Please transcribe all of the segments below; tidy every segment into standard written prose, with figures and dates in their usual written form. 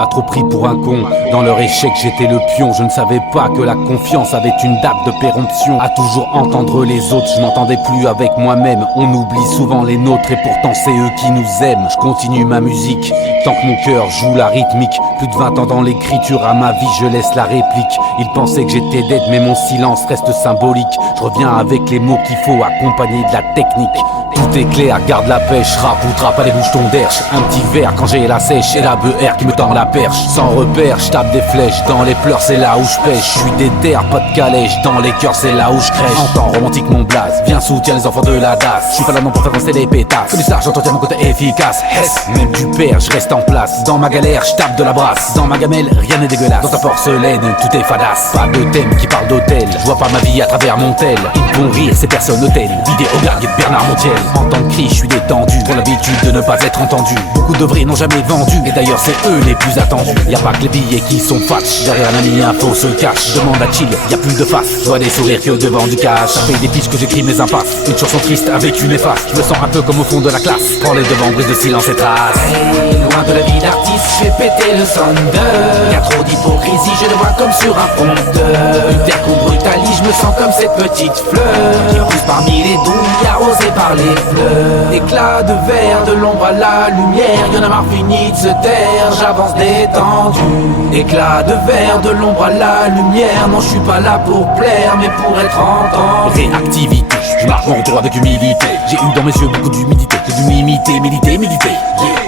m'a trop pris pour un con. Dans leur échec j'étais le pion. Je ne savais pas que la confiance avait une date de péremption. À toujours entendre les autres, je m'entendais plus avec moi-même. On oublie souvent les nôtres et pourtant c'est eux qui nous aiment. Je continue ma musique, tant que mon cœur joue la rythmique. Plus de 20 ans dans l'écriture, à ma vie je laisse la réplique. Ils pensaient que j'étais dead mais mon silence reste symbolique. Je reviens avec les mots qu'il faut accompagner de la technique. Tout est clair, garde la pêche, rap ou trap, allez bouge ton derche. Un petit verre quand j'ai la sèche et la BR qui me tend la perche. Sans repère, je tape des flèches, dans les pleurs c'est là où je pêche. Je suis déter, pas de calèche, dans les cœurs c'est là où je crèche. En temps romantique mon blaze, viens soutiens les enfants de la DAS. Je suis pas là non pour faire danser les pétasses, que du star j'entretiens mon côté efficace. Même du père, je reste en place, dans ma galère je tape de la brasse. Dans ma gamelle, rien n'est dégueulasse, dans ta porcelaine tout est fadasse. Pas de thème qui parle d'hôtel, je vois pas ma vie à travers mon tel. Ils vont rire, ces personnes hôtel, d'idées au gars de Bernard Montiel. En temps de cri, je suis détendu, pour l'habitude de ne pas être entendu. Beaucoup de vrais n'ont jamais vendu, et d'ailleurs c'est eux les plus attendus. Y'a pas que les billets qui sont fatch, derrière un ami info se cache. Demande à chill, y'a plus de face, je vois des sourires que devant du cash. Ça fait des piches que j'écris mes impasses, une chanson triste avec une efface. Je me sens un peu comme au fond de la classe, prends les devants, brise de silence et trace. Hey, loin de la vie d'artiste, je fais péter le thunder. Y'a trop d'hypocrisie, je le vois comme sur un fondeur. Uther qu'on brutalise, je me sens comme cette petite fleur qui pousse parmi les douilles, arrosée par les fleurs. Éclat de verre, de l'ombre à la lumière, y'en a marre fini de se taire, j'avance détendu. Éclat de verre, de l'ombre à la lumière, non je suis pas là pour plaire, mais pour être entendu. Réactivité, je marche mon retour avec humilité. J'ai eu dans mes yeux beaucoup d'humidité, j'ai dû m'imiter, militer.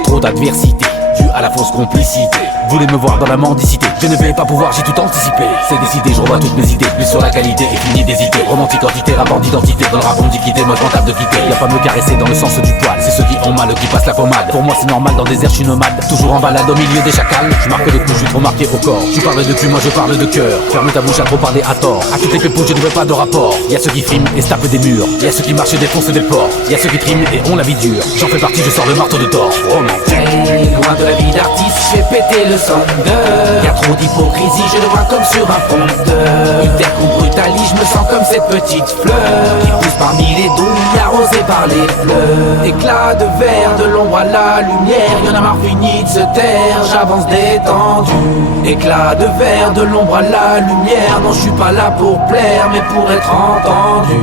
Trop d'adversité, dû à la fausse complicité. Voulez me voir dans la mendicité, je ne vais pas pouvoir, j'ai tout anticipé. C'est décidé, je revois toutes mes idées, plus sur la qualité et fini d'hésiter. Romantique, entité, rapport d'identité, dans le rap on me dit quitter, moi je m'en tape de quitter. Y'a pas me caresser dans le sens du poil, c'est ceux qui ont mal qui passent la pommade. Pour moi c'est normal, dans des airs je suis nomade, toujours en balade au milieu des chacals. Je marque le coup, je suis trop marqué au corps. Tu parles de cul, moi je parle de cœur. Ferme ta bouche à trop parler à tort. À toutes les pépouches je ne veux pas de rapport. Y'a ceux qui friment et se tapent des murs, y'a ceux qui marchent et défoncent des portes. Y'a ceux qui triment et ont la vie dure, j'en fais partie, je sors le marteau de Thor. Hey, loin de la vie d'artiste, je fais péter le thunder. Y'a trop d'hypocrisie, je le vois comme sur un fondeur. Uther qu'on brutalise, je me sens comme cette petite fleur qui pousse parmi les douilles, arrosée par les fleurs. Éclat de verre, de l'ombre à la lumière, y'en a marre fini de se taire, j'avance détendu. Éclat de verre, de l'ombre à la lumière, non je suis pas là pour plaire, mais pour être entendu.